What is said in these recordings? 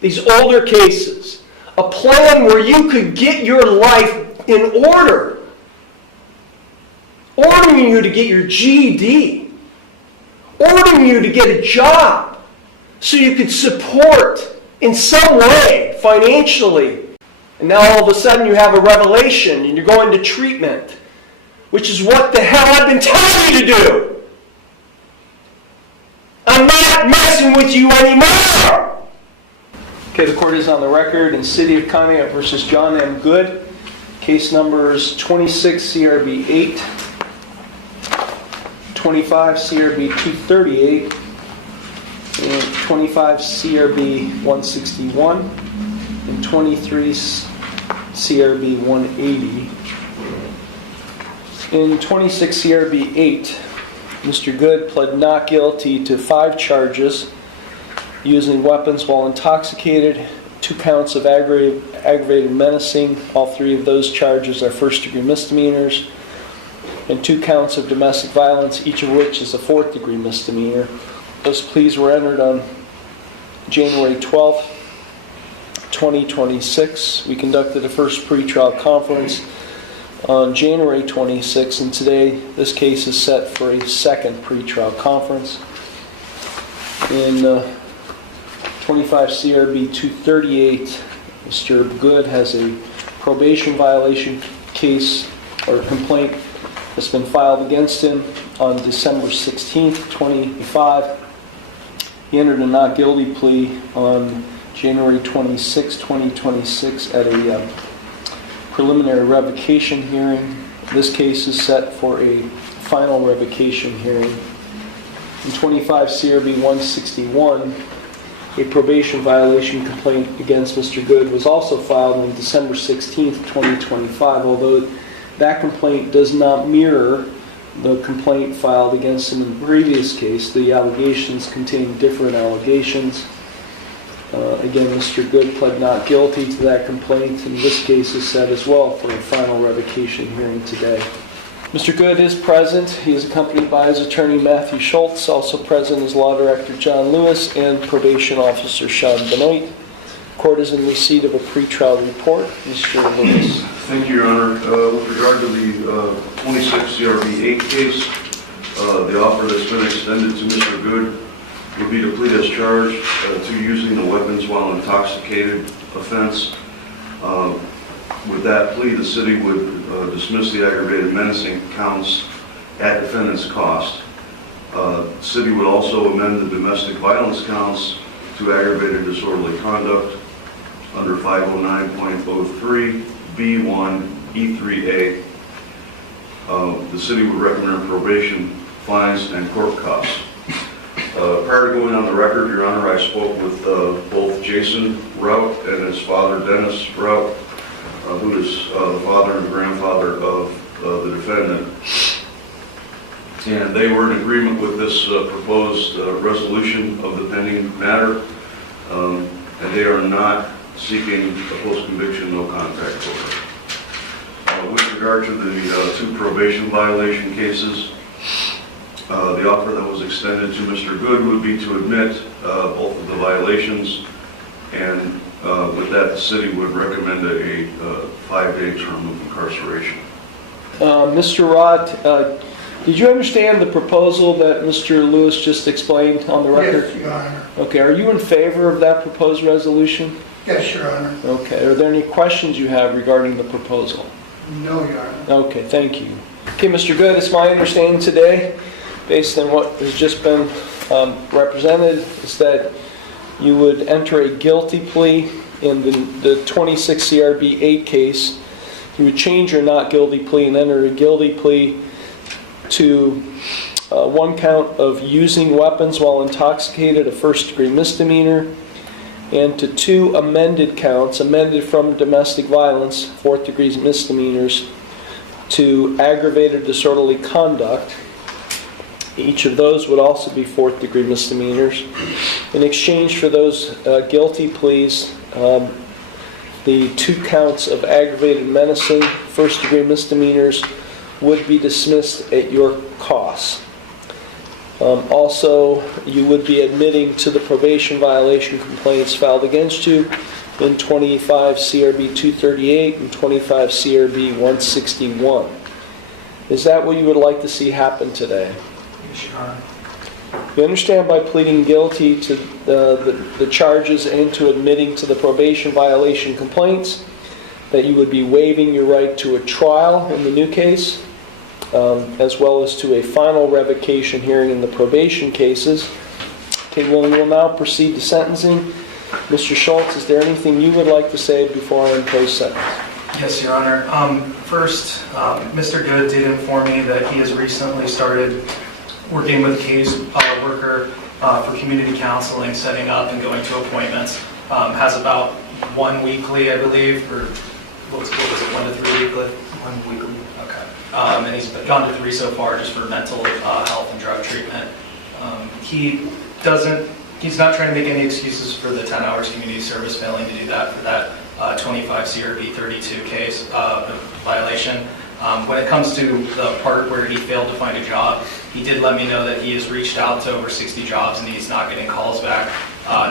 these older cases, a plan where you could get your life in order, ordering you to get your GED, ordering you to get a job so you could support in some way financially. And now all of a sudden you have a revelation and you're going to treatment, which is what the hell I've been telling you to do. I'm not messing with you anymore. Okay, the court is on the record in City of Conneaut versus John M. Good. Case numbers 26 CRB 8, 25 CRB 238, and 25 CRB 161, and 23 CRB 180. In 26 CRB 8, Mr. Good pled not guilty to 5 charges using weapons while intoxicated, 2 counts of aggravated menacing. All 3 of those charges are first-degree misdemeanors, and 2 counts of domestic violence, each of which is a 4th-degree misdemeanor. Those pleas were entered on January 12th, 2026. We conducted a first pretrial conference on January 26th, and today this case is set for a second pretrial conference. In 25 CRB 238, Mr. Good has a probation violation case or complaint that's been filed against him on December 16th, 2025. He entered a not guilty plea on January 26, 2026 at a preliminary revocation hearing. This case is set for a final revocation hearing. In 25 CRB 161, a probation violation complaint against Mr. Good was also filed on December 16th, 2025, although that complaint does not mirror the complaint filed against him in the previous case. The allegations contain different allegations. Again, Mr. Good pled not guilty to that complaint, and this case is set as well for a final revocation hearing today. Mr. Good is present. He is accompanied by his attorney Matthew Schultz. Also present is Law Director John Lewis and Probation Officer Sean Benoit. Court is in receipt of a pretrial report. Mr. Lewis. Thank you, Your Honor. With regard to the 26 CRB 8 case, the offer that's been extended to Mr. Good would be to plead as charged to using the weapons while intoxicated offense. With that plea, the city would dismiss the aggravated menacing counts at defendant's cost. The city would also amend the domestic violence counts to aggravated disorderly conduct under 509.03 B1 E3A. The city would recommend probation, fines, and court costs. Prior to going on the record, Your Honor, I spoke with both Jason Rout and his father, Dennis Rout, who is the father and grandfather of the defendant. And they were in agreement with this proposed resolution of the pending matter, and they are not seeking a post-conviction no contact order. With regard to the 2 probation violation cases, the offer that was extended to Mr. Good would be to admit both of the violations, and with that, the city would recommend a 5-day term of incarceration. Mr. Rott, did you understand the proposal that Mr. Lewis just explained on the record? Yes, Your Honor. Okay, are you in favor of that proposed resolution? Yes, Your Honor. Okay, are there any questions you have regarding the proposal? No, Your Honor. Okay, thank you. Okay, Mr. Good, it's my understanding today, based on what has just been represented, is that you would enter a guilty plea in the 26 CRB 8 case. You would change your not guilty plea and enter a guilty plea to 1 count of using weapons while intoxicated, a first-degree misdemeanor, and to 2 amended counts, amended from domestic violence, 4th-degree misdemeanors, to aggravated disorderly conduct. Each of those would also be 4th-degree misdemeanors. In exchange for those guilty pleas, the 2 counts of aggravated menacing, first-degree misdemeanors, would be dismissed at your cost. Also, you would be admitting to the probation violation complaints filed against you in 25 CRB 238 and 25 CRB 161. Is that what you would like to see happen today? Yes, Your Honor. You understand by pleading guilty to the charges and to admitting to the probation violation complaints that you would be waiving your right to a trial in the new case, as well as to a final revocation hearing in the probation cases. Okay, well, we will now proceed to sentencing. Mr. Schultz, is there anything you would like to say before I impose sentence? Yes, Your Honor. First, Mr. Good did inform me that he has recently started working with a case worker for community counseling, setting up and going to appointments. Has about one weekly, I believe, or what was it, 1 to 3 weekly? 1 weekly. Okay. And he's gone to 3 so far just for mental health and drug treatment. He's not trying to make any excuses for the 10 hours community service, failing to do that for that 25 CRB 32 case violation. When it comes to the part where he failed to find a job, he did let me know that he has reached out to over 60 jobs and he's not getting calls back,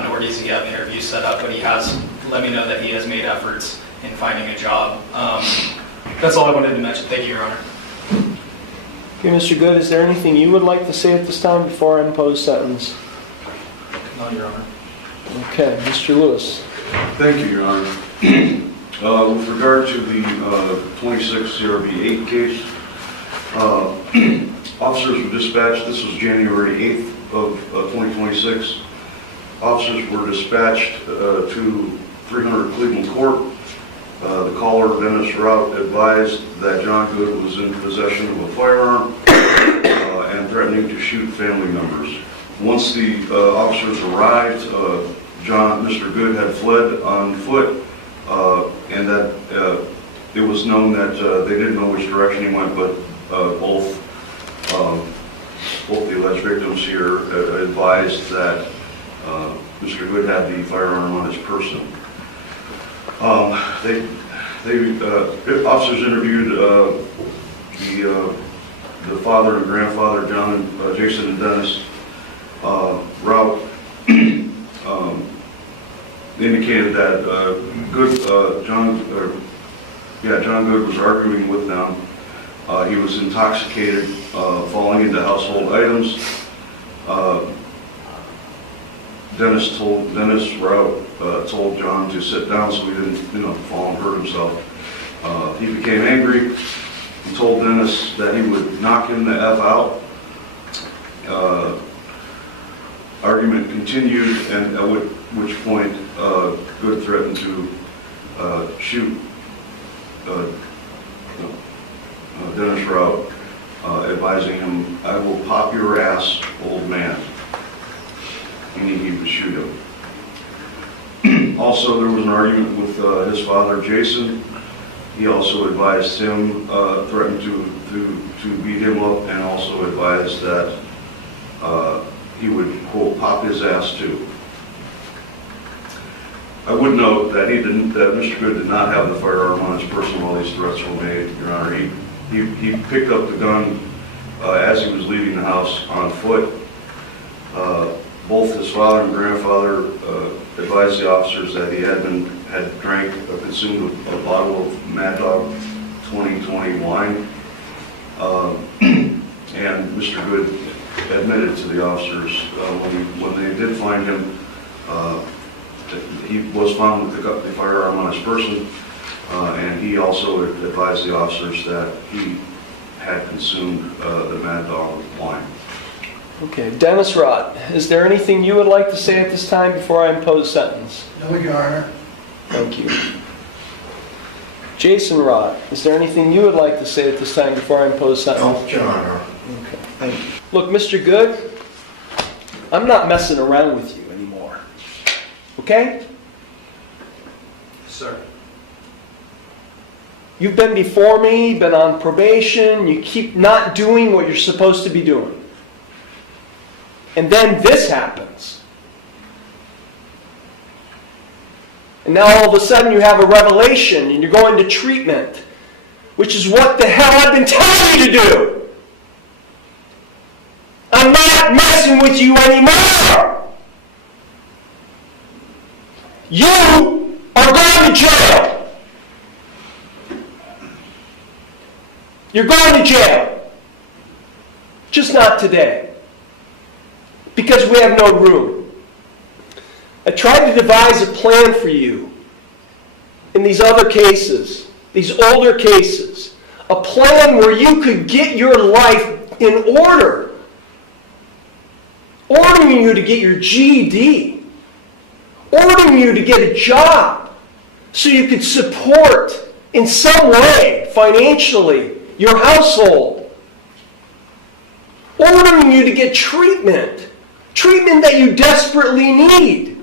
nor does he have interviews set up, but he has let me know that he has made efforts in finding a job. That's all I wanted to mention. Thank you, Your Honor. Okay, Mr. Good, is there anything you would like to say at this time before I impose sentence? No, Your Honor. Okay, Mr. Lewis. Thank you, Your Honor. With regard to the 26 CRB 8 case, officers were dispatched, this was January 8th of 2026. Officers were dispatched to 300 Cleveland Court. The caller, Dennis Rout, advised that John Good was in possession of a firearm and threatening to shoot family members. Once the officers arrived, Mr. Good had fled on foot, and that it was known that they didn't know which direction he went, but both the alleged victims here advised that Mr. Good had the firearm on his person. Officers interviewed the father and grandfather, Jason and Dennis. Rout indicated that John Good was arguing with them. He was intoxicated, falling into household items. Dennis Rout told John to sit down so he didn't fall and hurt himself. He became angry. He told Dennis that he would knock him the F out. Argument continued, and at which point Good threatened to shoot Dennis Rout, advising him, "I will pop your ass, old man," meaning he would shoot him. Also, there was an argument with his father, Jason. He also advised him, threatened to beat him up, and also advised that he would, quote, pop his ass too. I would note that Mr. Good did not have the firearm on his person while these threats were made, Your Honor. He picked up the gun as he was leaving the house on foot. Both his father and grandfather advised the officers that he had drank or consumed a bottle of Mad Dog 2020 wine. And Mr. Good admitted to the officers when they did find him, he was found with the firearm on his person, and he also advised the officers that he had consumed the Mad Dog wine. Okay, Dennis Rout, is there anything you would like to say at this time before I impose sentence? No, Your Honor. Thank you. Jason Rout, is there anything you would like to say at this time before I impose sentence? No, Your Honor. Okay, thank you. Look, Mr. Good, I'm not messing around with you anymore. Okay? Sir. You've been before me, been on probation, you keep not doing what you're supposed to be doing. And then this happens. And now all of a sudden you have a revelation and you're going to treatment, which is what the hell I've been telling you to do. I'm not messing with you anymore. You are going to jail. You're going to jail. Just not today. Because we have no room. I tried to devise a plan for you in these other cases, these older cases. A plan where you could get your life in order. Ordering you to get your GED. Ordering you to get a job so you could support in some way, financially, your household. Ordering you to get treatment. Treatment that you desperately need.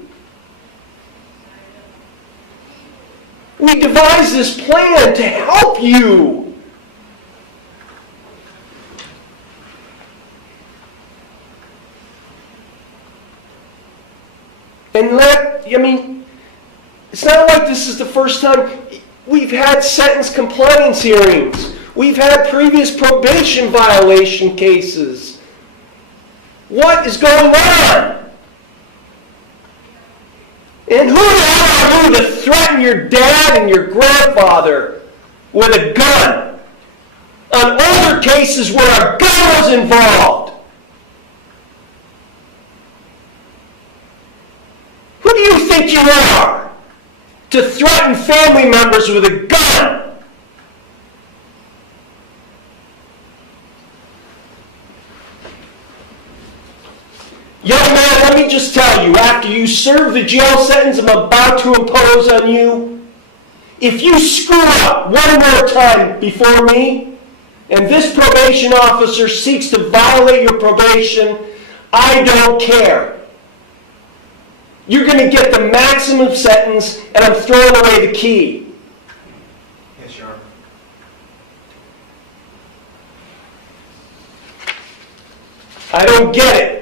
We devised this plan to help you. And it's not like this is the first time. We've had sentence compliance hearings. We've had previous probation violation cases. What is going on? And who are you to threaten your dad and your grandfather with a gun on older cases where a gun was involved? Who do you think you are to threaten family members with a gun? Young man, let me just tell you, after you serve the jail sentence I'm about to impose on you, if you screw up one more time before me, and this probation officer seeks to violate your probation, I don't care. You're going to get the maximum sentence, and I'm throwing away the key. Yes, Your Honor. I don't get it.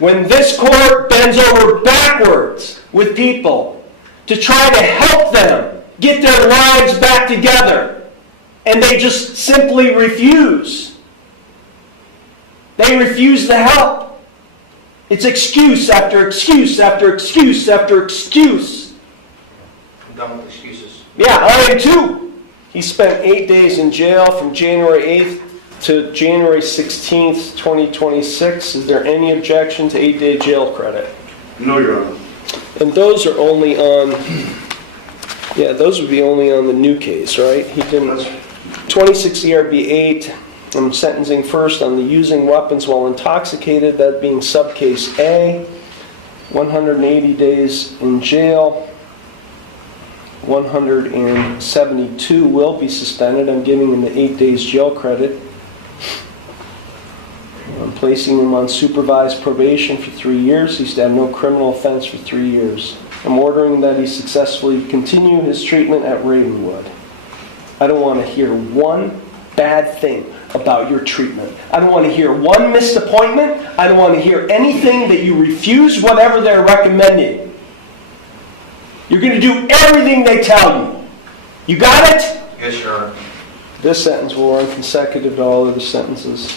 When this court bends over backwards with people to try to help them get their lives back together, and they just simply refuse. They refuse the help. It's excuse after excuse after excuse after excuse. I'm done with excuses. Yeah, I am too. He spent 8 days in jail from January 8th to January 16th, 2026. Is there any objection to 8-day jail credit? No, Your Honor. And those are only on, those would be only on the new case, right? He didn't, 26 ERB 8, I'm sentencing first on the using weapons while intoxicated, that being subcase A, 180 days in jail, 172 will be suspended. I'm giving him the 8 days jail credit. I'm placing him on supervised probation for 3 years. He's to have no criminal offense for 3 years. I'm ordering that he successfully continue his treatment at Ravenwood. I don't want to hear one bad thing about your treatment. I don't want to hear one missed appointment. I don't want to hear anything that you refuse whatever they're recommending. You're going to do everything they tell you. You got it? Yes, Your Honor. This sentence will run consecutive to all of the sentences.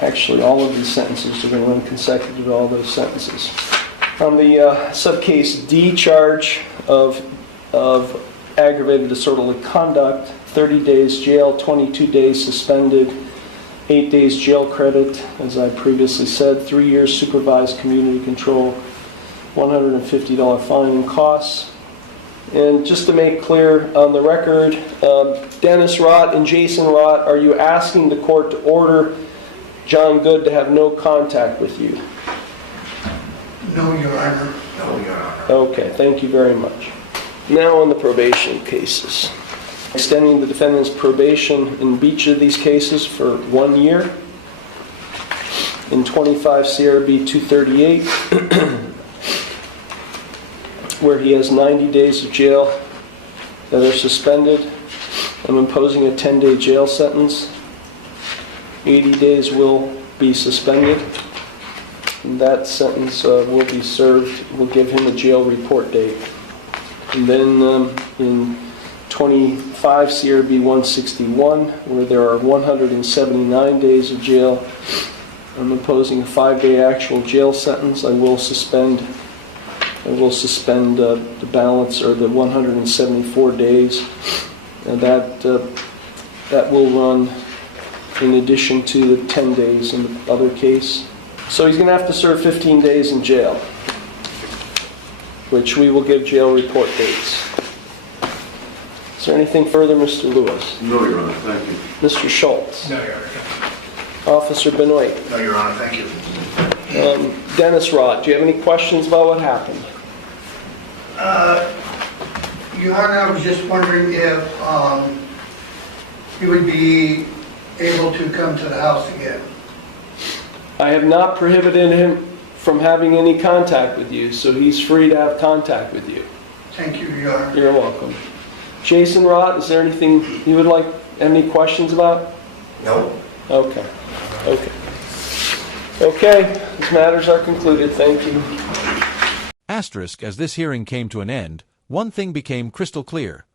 Actually, all of these sentences are going to run consecutive to all those sentences. On the subcase D charge of aggravated disorderly conduct, 30 days jail, 22 days suspended, 8 days jail credit, as I previously said, 3 years supervised community control, $150 fine and costs. And just to make clear on the record, Dennis Rott and Jason Rott, are you asking the court to order John Good to have no contact with you? No, Your Honor. No, Your Honor. Okay, thank you very much. Now on the probation cases. Extending the defendant's probation in each of these cases for 1 year. In 25 CRB 238, where he has 90 days of jail that are suspended, I'm imposing a 10-day jail sentence. 80 days will be suspended. And that sentence will be served. We'll give him a jail report date. And then in 25 CRB 161, where there are 179 days of jail, I'm imposing a 5-day actual jail sentence. I will suspend the balance, or the 174 days, and that will run in addition to the 10 days in the other case. So he's going to have to serve 15 days in jail, which we will give jail report dates. Is there anything further, Mr. Lewis? No, Your Honor, thank you. Mr. Schultz? No, Your Honor. Officer Benoit? No, Your Honor, thank you. Dennis Rott, do you have any questions about what happened? Your Honor, I was just wondering if you would be able to come to the house again. I have not prohibited him from having any contact with you, so he's free to have contact with you. Thank you, Your Honor. You're welcome. Jason Rott, is there anything you would like, have any questions about? No. Okay. Okay, these matters are concluded. Thank you. Asterisk, as this hearing came to an end, one thing became crystal clear.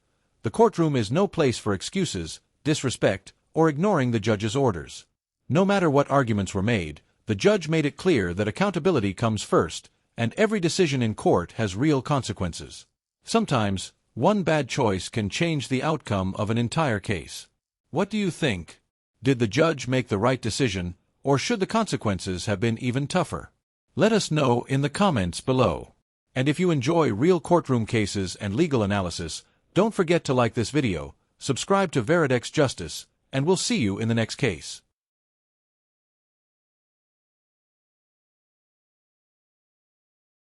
The courtroom is no place for excuses, disrespect, or ignoring the judge's orders. No matter what arguments were made, the judge made it clear that accountability comes first, and every decision in court has real consequences. Sometimes, one bad choice can change the outcome of an entire case. What do you think? Did the judge make the right decision, or should the consequences have been even tougher? Let us know in the comments below. And if you enjoy real courtroom cases and legal analysis, don't forget to like this video, subscribe to Veridex Justice, and we'll see you in the next case.